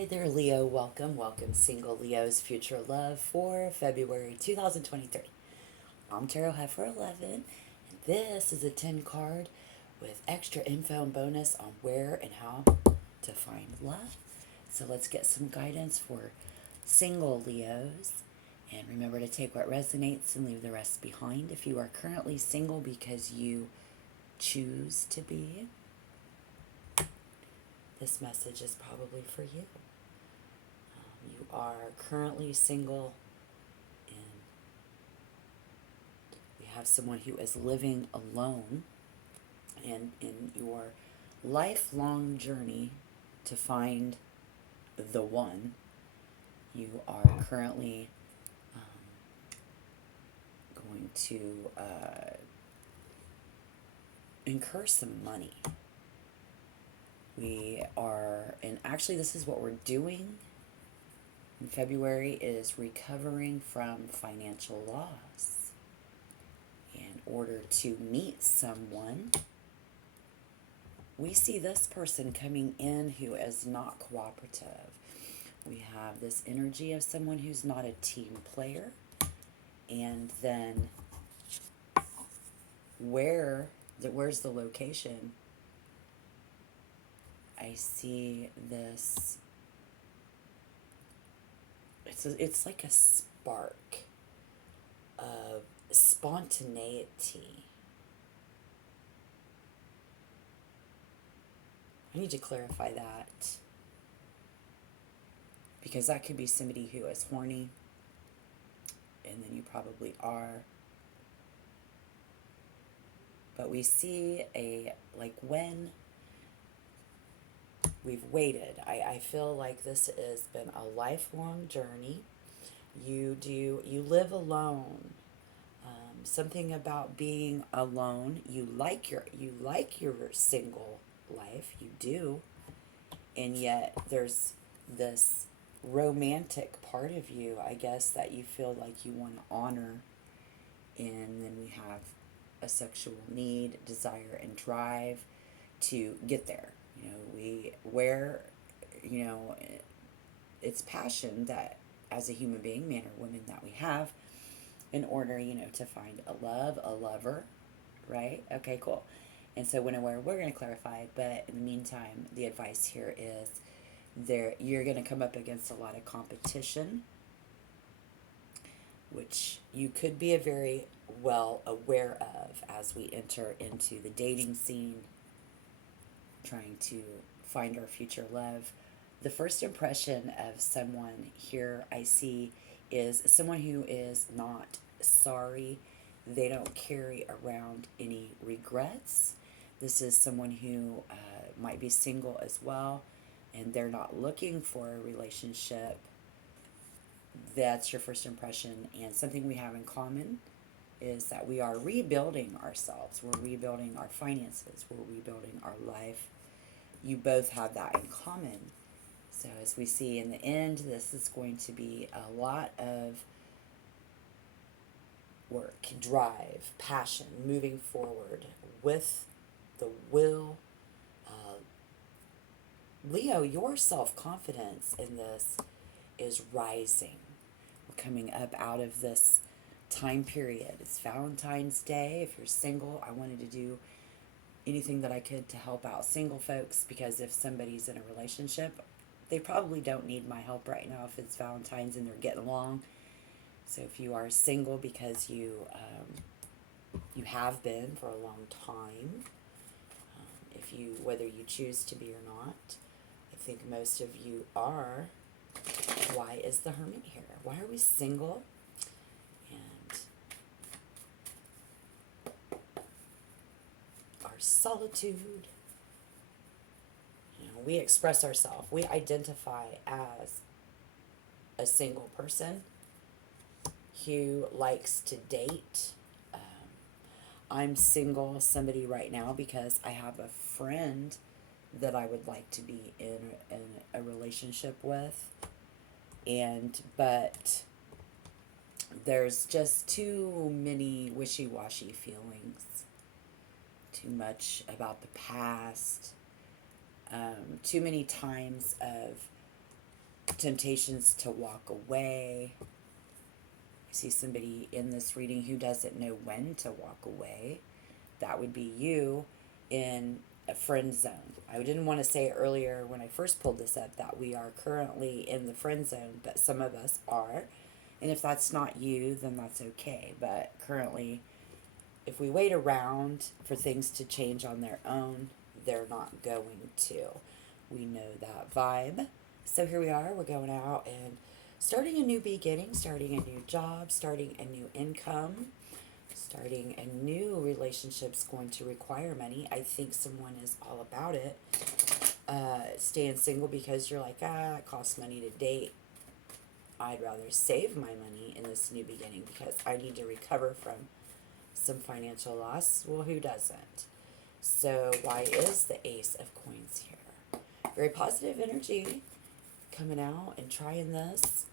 Hi there, Leo. Welcome, single Leo's future love for February 2023. I'm Tarot Heifer 11, and this is a 10 card with extra info and bonus on where and how to find love. So let's get some guidance for single Leos. And remember to take what resonates and leave the rest behind. If you are currently single because you choose to be, this message is probably for you. You are currently single, and we have someone who is living alone, and in your lifelong journey to find the one, you are currently going to incur some money. We are, and actually this is what we're doing in February, is recovering from financial loss in order to meet someone. We see this person coming in who is not cooperative. We have this energy of someone who's not a team player. And then where's the location? I see this. It's like a spark of spontaneity. I need to clarify that, because that could be somebody who is horny, and then you probably are. But we see when we've waited. I feel like this has been a lifelong journey. You live alone. Something about being alone. You like your single life. You do, and yet there's this romantic part of you, I guess, that you feel like you want to honor. And then we have a sexual need, desire, and drive to get there. It's passion that, as a human being, man or woman, that we have in order, to find a love, a lover, right? Okay, cool. And so when and where, we're going to clarify, but in the meantime, the advice here is you're going to come up against a lot of competition, which you could be very well aware of as we enter into the dating scene, trying to find our future love. The first impression of someone here I see is someone who is not sorry. They don't carry around any regrets. This is someone who might be single as well, and they're not looking for a relationship. That's your first impression. And something we have in common is that we are rebuilding ourselves. We're rebuilding our finances. We're rebuilding our life. You both have that in common. So as we see in the end, this is going to be a lot of work, drive, passion, moving forward with the will. Leo, your self-confidence in this is rising. We're coming up out of this time period. It's Valentine's Day. If you're single, I wanted to do anything that I could to help out single folks, because if somebody's in a relationship, they probably don't need my help right now if it's Valentine's and they're getting along. So if you are single because you have been for a long time, whether you choose to be or not, I think most of you are. Why is the Hermit here? Why are we single? And our solitude. We express ourselves. We identify as a single person who likes to date. I'm single, somebody right now, because I have a friend that I would like to be in a relationship with. But there's just too many wishy-washy feelings. Too much about the past. Too many times of temptations to walk away. I see somebody in this reading who doesn't know when to walk away. That would be you in a friend zone. I didn't want to say earlier when I first pulled this up that we are currently in the friend zone, but some of us are. And if that's not you, then that's okay. But currently, if we wait around for things to change on their own, they're not going to. We know that vibe. So here we are, we're going out and starting a new beginning, starting a new job, starting a new income, starting a new relationship's going to require money. I think someone is all about it. Staying single because you're like, it costs money to date. I'd rather save my money in this new beginning because I need to recover from some financial loss. Well, who doesn't? So why is the Ace of Coins here? Very positive energy coming out and trying this.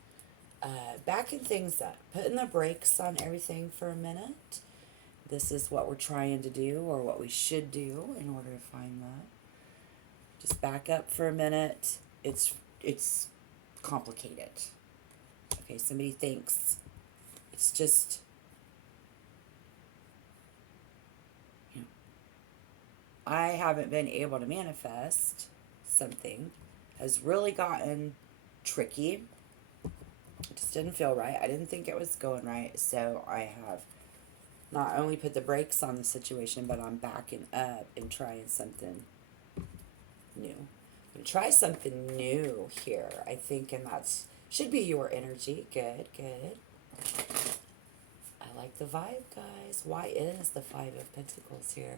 Backing things up, putting the brakes on everything for a minute. This is what we're trying to do, or what we should do in order to find that. Just back up for a minute. It's complicated. Okay, somebody thinks it's just, I haven't been able to manifest something, has really gotten tricky. It just didn't feel right. I didn't think it was going right. So I have not only put the brakes on the situation, but I'm backing up and trying something new. I'm going to try something new here, I think, and that's should be your energy. Good, good. I like the vibe, guys. Why is the Five of Pentacles here?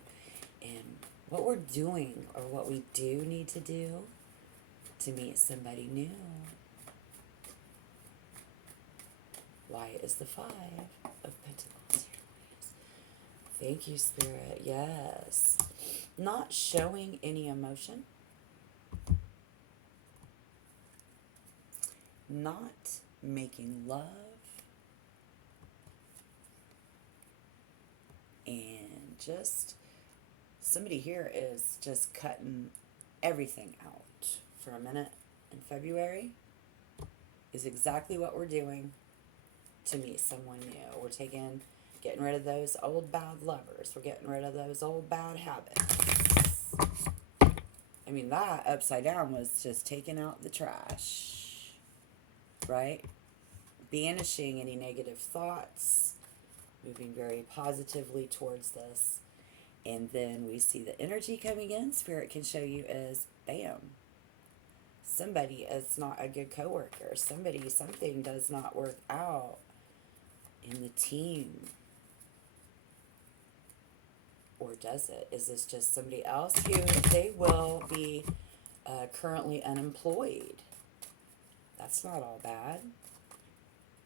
And what we're doing, or what we do need to do to meet somebody new. Why is the Five of Pentacles here? Thank you, Spirit. Yes. Not showing any emotion. Not making love. And just somebody here is just cutting everything out for a minute in February is exactly what we're doing to meet someone new. We're getting rid of those old bad lovers. We're getting rid of those old bad habits. I mean, that upside down was just taking out the trash. Right? Banishing any negative thoughts, moving very positively towards this. And then we see the energy coming in. Spirit can show you as, bam, somebody is not a good coworker. Something does not work out in the team. Or does it? Is this just somebody else who they will be currently unemployed? That's not all bad.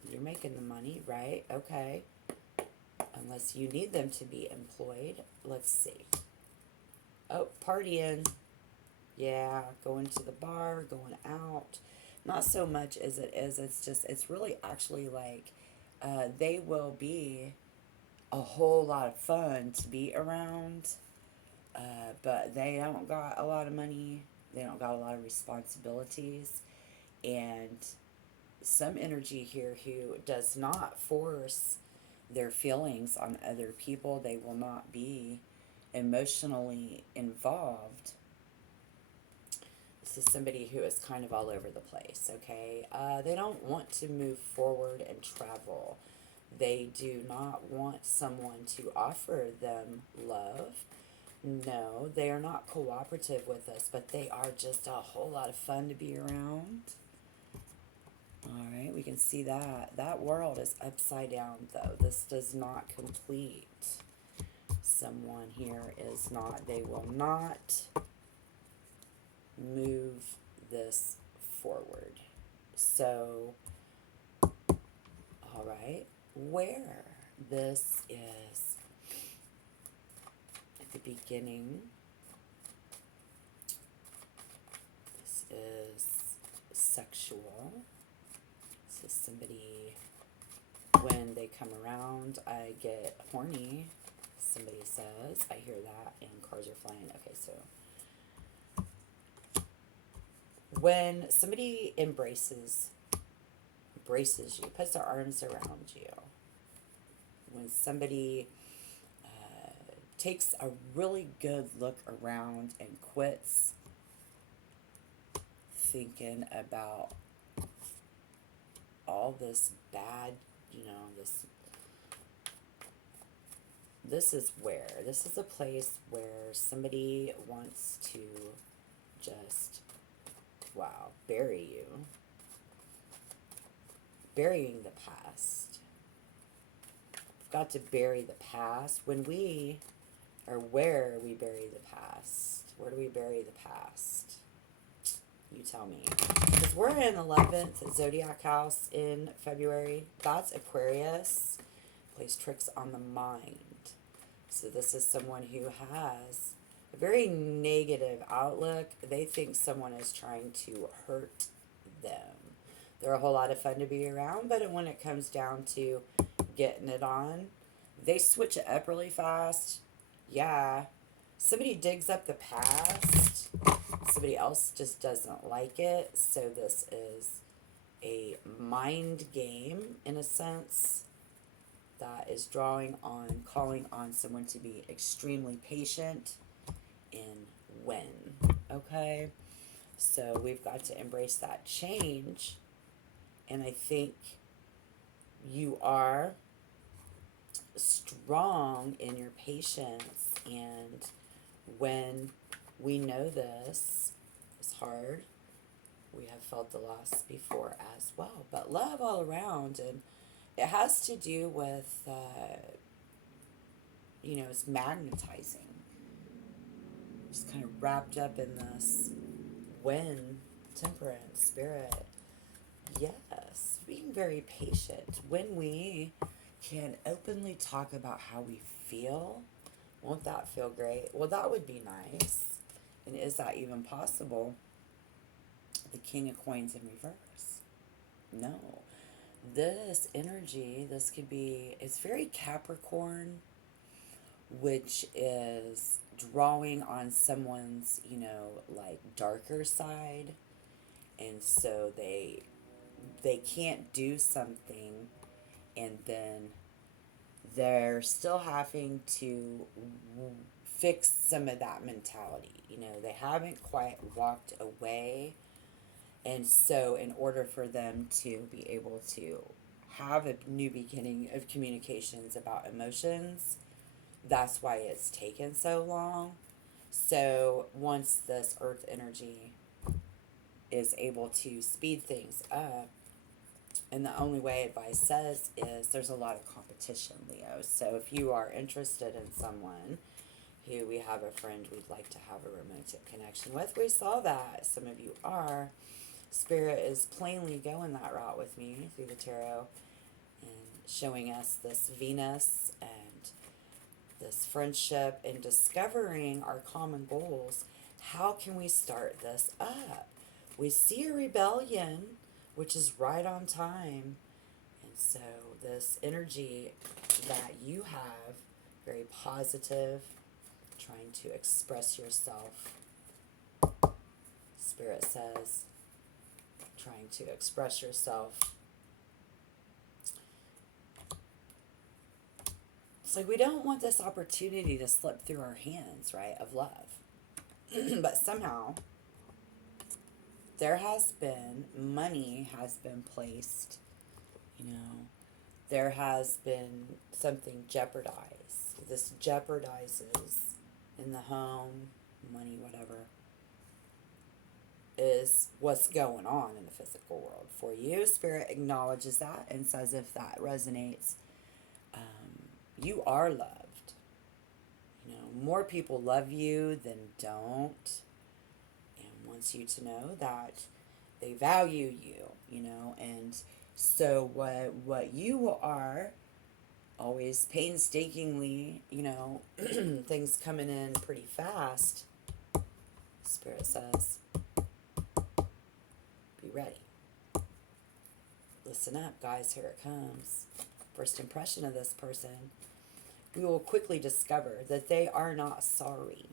You're making the money, right? Okay. Unless you need them to be employed. Let's see. Oh, partying. Yeah, going to the bar, going out. Not so much as it is. It's really actually like they will be a whole lot of fun to be around. But they don't got a lot of money. They don't got a lot of responsibilities. And some energy here who does not force their feelings on other people. They will not be emotionally involved. This is somebody who is kind of all over the place, okay? They don't want to move forward and travel. They do not want someone to offer them love. No, they are not cooperative with us, but they are just a whole lot of fun to be around. All right, we can see that. That world is upside down, though. This does not complete. Someone here is not, they will not move this forward. So, all right, where this is at the beginning, this is sexual. This is somebody, when they come around, I get horny, somebody says. I hear that, and cars are flying. Okay, so When somebody embraces you, puts their arms around you, when somebody takes a really good look around and quits thinking about all this bad, this is a place where somebody wants to just, wow, bury you. Burying the past. We've got to bury the past. Where we bury the past. Where do we bury the past? You tell me. Because we're in 11th Zodiac House in February. That's Aquarius. Plays tricks on the mind. So this is someone who has a very negative outlook. They think someone is trying to hurt them. They're a whole lot of fun to be around, but when it comes down to getting it on, they switch it up really fast. Yeah. Somebody digs up the past. Somebody else just doesn't like it. So this is a mind game, in a sense, that is calling on someone to be extremely patient in when. Okay? So we've got to embrace that change. And I think you are strong in your patience. And when we know this is hard, we have felt the loss before as well. But love all around. And it has to do with, it's magnetizing. Just kind of wrapped up in this when, temperance, spirit. Yes, being very patient. When we can openly talk about how we feel, won't that feel great? Well, that would be nice. And is that even possible? The King of Coins in reverse. No. This energy, it's very Capricorn, which is drawing on someone's, darker side. And so they can't do something, and then they're still having to fix some of that mentality. They haven't quite walked away. And so in order for them to be able to have a new beginning of communications about emotions, that's why it's taken so long. So once this earth energy is able to speed things up, and the only way advice says is there's a lot of competition, Leo. So if you are interested in someone who we have a friend we'd like to have a romantic connection with, we saw that. Some of you are. Spirit is plainly going that route with me through the tarot and showing us this Venus and this friendship and discovering our common goals. How can we start this up? We see a rebellion, which is right on time. And so this energy that you have, very positive, trying to express yourself. Spirit says, trying to express yourself. It's like we don't want this opportunity to slip through our hands, right, of love. But somehow money has been placed, there has been something jeopardized. This jeopardizes in the home, money, whatever, is what's going on in the physical world for you. Spirit acknowledges that and says if that resonates, you are loved. More people love you than don't, and wants you to know that they value you, and so what you are always painstakingly, things coming in pretty fast. Spirit says, be ready. Listen up, guys, here it comes. First impression of this person. We will quickly discover that they are not sorry.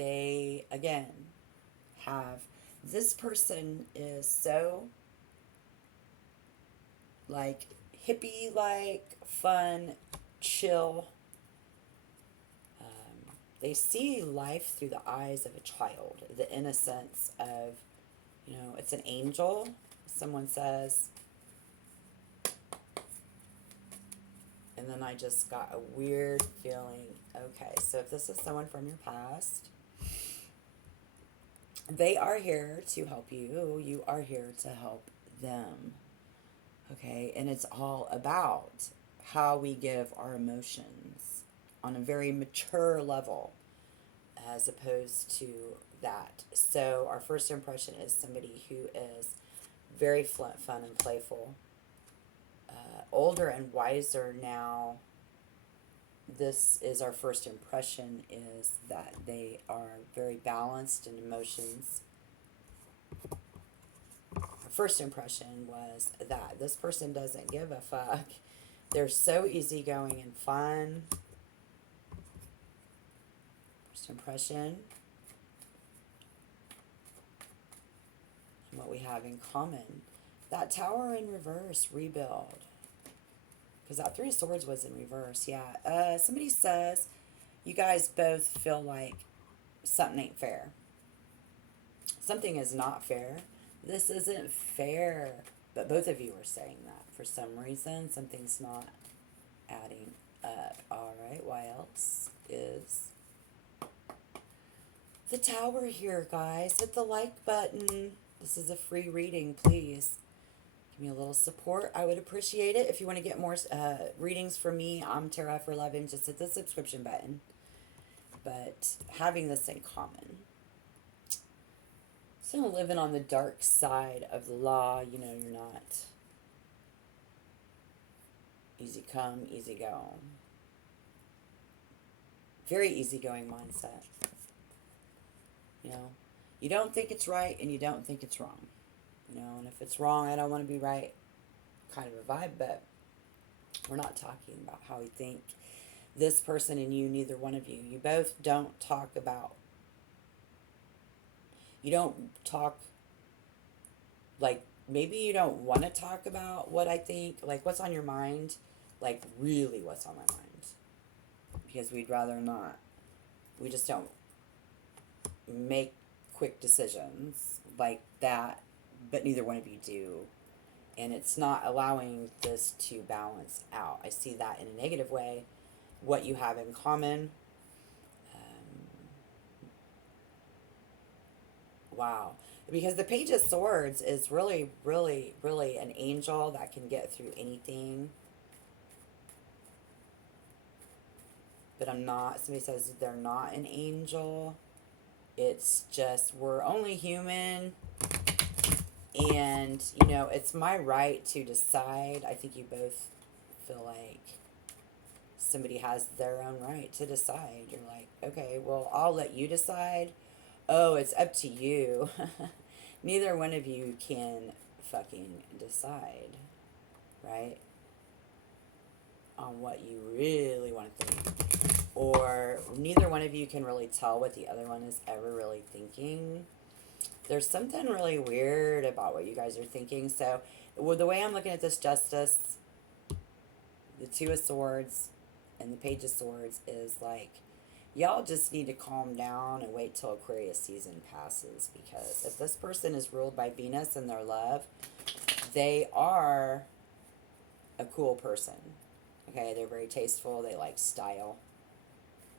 they, again, have, this person is so like hippie like, fun, chill. They see life through the eyes of a child, the innocence of, it's an angel. Someone says, and then I just got a weird feeling. Okay, so if this is someone from your past, they are here to help you. You are here to help them. Okay, and it's all about how we give our emotions on a very mature level as opposed to that. So, our first impression is somebody who is very fun and playful, older and wiser now. This is our first impression, is that they are very balanced in emotions. Our first impression was that this person doesn't give a fuck. They're so easygoing and fun. First impression. And what we have in common. That Tower in reverse, rebuild. Because that Three of Swords was in reverse, yeah. Somebody says you guys both feel like something ain't fair. Something is not fair. This isn't fair. But both of you are saying that. For some reason, something's not adding up. Alright, what else is the Tower here, guys? Hit the like button. This is a free reading, please. Give me a little support. I would appreciate it. If you want to get more readings from me, I'm Tara for Loving. Just hit the subscription button. But having this in common. So living on the dark side of the law, you're not easy come, easy go. Very easygoing mindset. You don't think it's right and you don't think it's wrong. And if it's wrong, I don't want to be right kind of a vibe, but we're not talking about how we think. This person and you, neither one of you, you both don't talk about, you don't talk, like, maybe you don't want to talk about what I think, like what's on your mind, like really what's on my mind, because we'd rather not. We just don't make quick decisions like that, but neither one of you do. And it's not allowing this to balance out. I see that in a negative way. What you have in common. Wow. Because the Page of Swords is really, really, really an angel that can get through anything. But I'm not. Somebody says they're not an angel. It's just, we're only human. And, it's my right to decide. I think you both feel like somebody has their own right to decide. You're like, okay, well, I'll let you decide. Oh, it's up to you. Neither one of you can fucking decide, right? On what you really want to think. Or neither one of you can really tell what the other one is ever really thinking. There's something really weird about what you guys are thinking. So, the way I'm looking at this Justice, the Two of Swords, and the Page of Swords is like, y'all just need to calm down and wait till Aquarius season passes. Because if this person is ruled by Venus in their love, they are a cool person. Okay, they're very tasteful. They like style.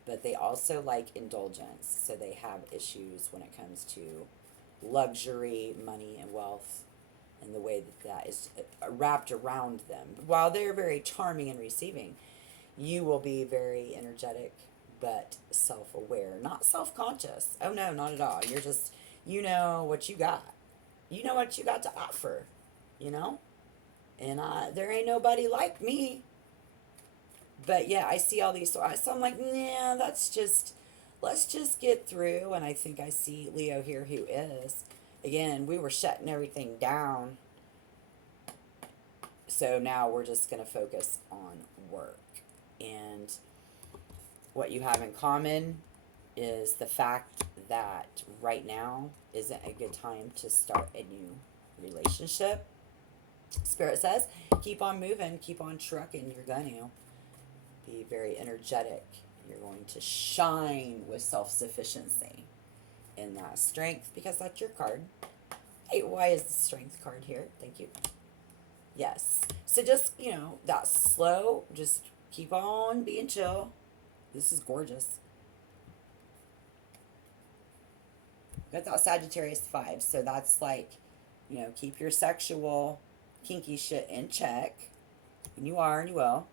But they also like indulgence. So they have issues when it comes to luxury, money, and wealth, and the way that is wrapped around them. While they're very charming and receiving, you will be very energetic, but self-aware, not self-conscious. Oh no, not at all. You're just, you know what you got. You know what you got to offer, And there ain't nobody like me. But yeah, I see all these, so I'm like, nah, let's just get through. And I think I see Leo here who is. Again, we were shutting everything down. So now we're just going to focus on work. And what you have in common is the fact that right now isn't a good time to start a new relationship. Spirit says, keep on moving, keep on trucking. You're going to be very energetic. You're going to shine with self sufficiency in that strength because that's your card. Hey, why is the strength card here? Thank you. Yes. So just, that slow, just keep on being chill. This is gorgeous. Got that Sagittarius vibe. So that's like, keep your sexual kinky shit in check. And you are and you will.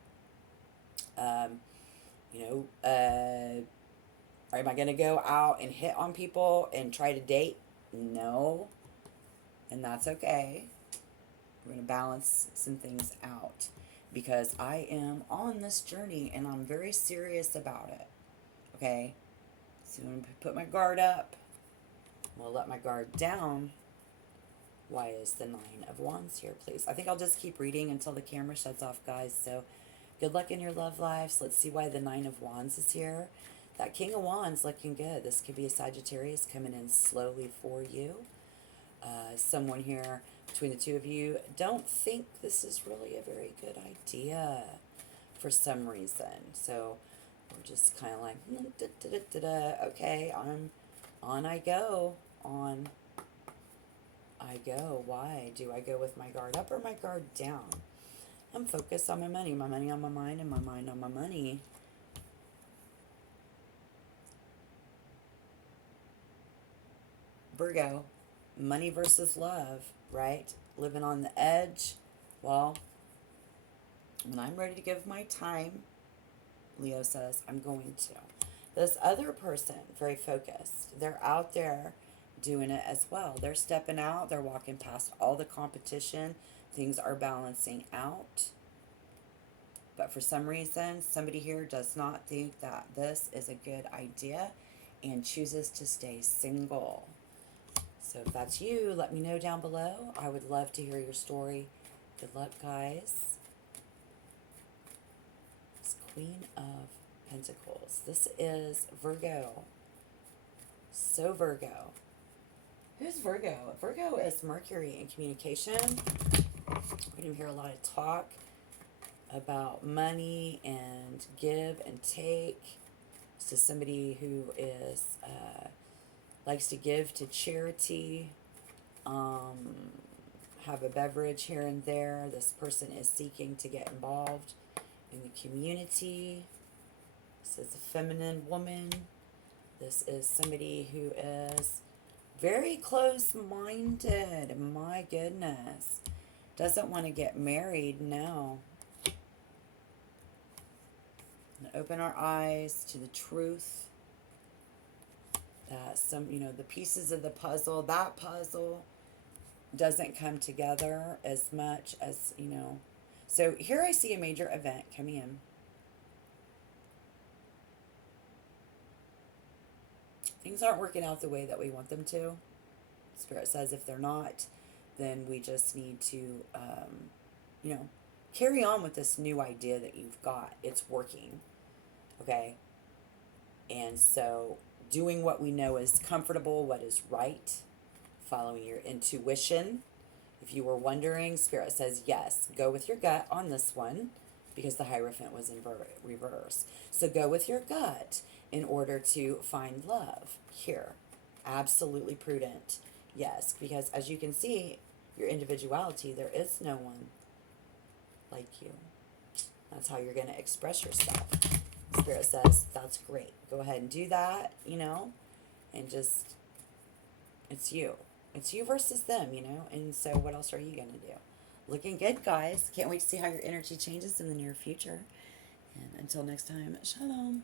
Um, you know, am I going to go out and hit on people and try to date? No. And that's okay. We're going to balance some things out because I am on this journey and I'm very serious about it. Okay? So I'm going to put my guard up. I'm going to let my guard down. Why is the Nine of Wands here, please? I think I'll just keep reading until the camera shuts off, guys. So good luck in your love lives. Let's see why the Nine of Wands is here. That King of Wands looking good. This could be a Sagittarius coming in slowly for you. Someone here between the two of you don't think this is really a very good idea for some reason. So we're just kind of like, okay, on I go. Why do I go with my guard up or my guard down? I'm focused on my money on my mind, and my mind on my money. Virgo, money versus love, right? Living on the edge. Well, when I'm ready to give my time, Leo says, I'm going to. This other person, very focused. They're out there doing it as well. They're stepping out. They're walking past all the competition. Things are balancing out. But for some reason, somebody here does not think that this is a good idea and chooses to stay single. So if that's you, let me know down below. I would love to hear your story. Good luck, guys. It's Queen of Pentacles. This is Virgo. So Virgo. Who's Virgo? Virgo is Mercury in communication. We're going to hear a lot of talk about money and give and take. So somebody who is likes to give to charity, have a beverage here and there. This person is seeking to get involved in the community. This is a feminine woman. This is somebody who is very close-minded. My goodness. Doesn't want to get married, no. And open our eyes to the truth. That the pieces of the puzzle, that puzzle doesn't come together as much as, So here I see a major event coming in. Things aren't working out the way that we want them to. Spirit says if they're not, then we just need to, carry on with this new idea that you've got. It's working. Okay? And so doing what we know is comfortable, what is right, following your intuition. If you were wondering, Spirit says yes, go with your gut on this one because the Hierophant was in reverse. So go with your gut in order to find love here. Absolutely prudent. Yes, because as you can see, your individuality, there is no one like you. That's how you're going to express yourself. Spirit says, that's great. Go ahead and do that, and just, it's you. It's you versus them, and so what else are you going to do? Looking good, guys. Can't wait to see how your energy changes in the near future. And until next time, shalom.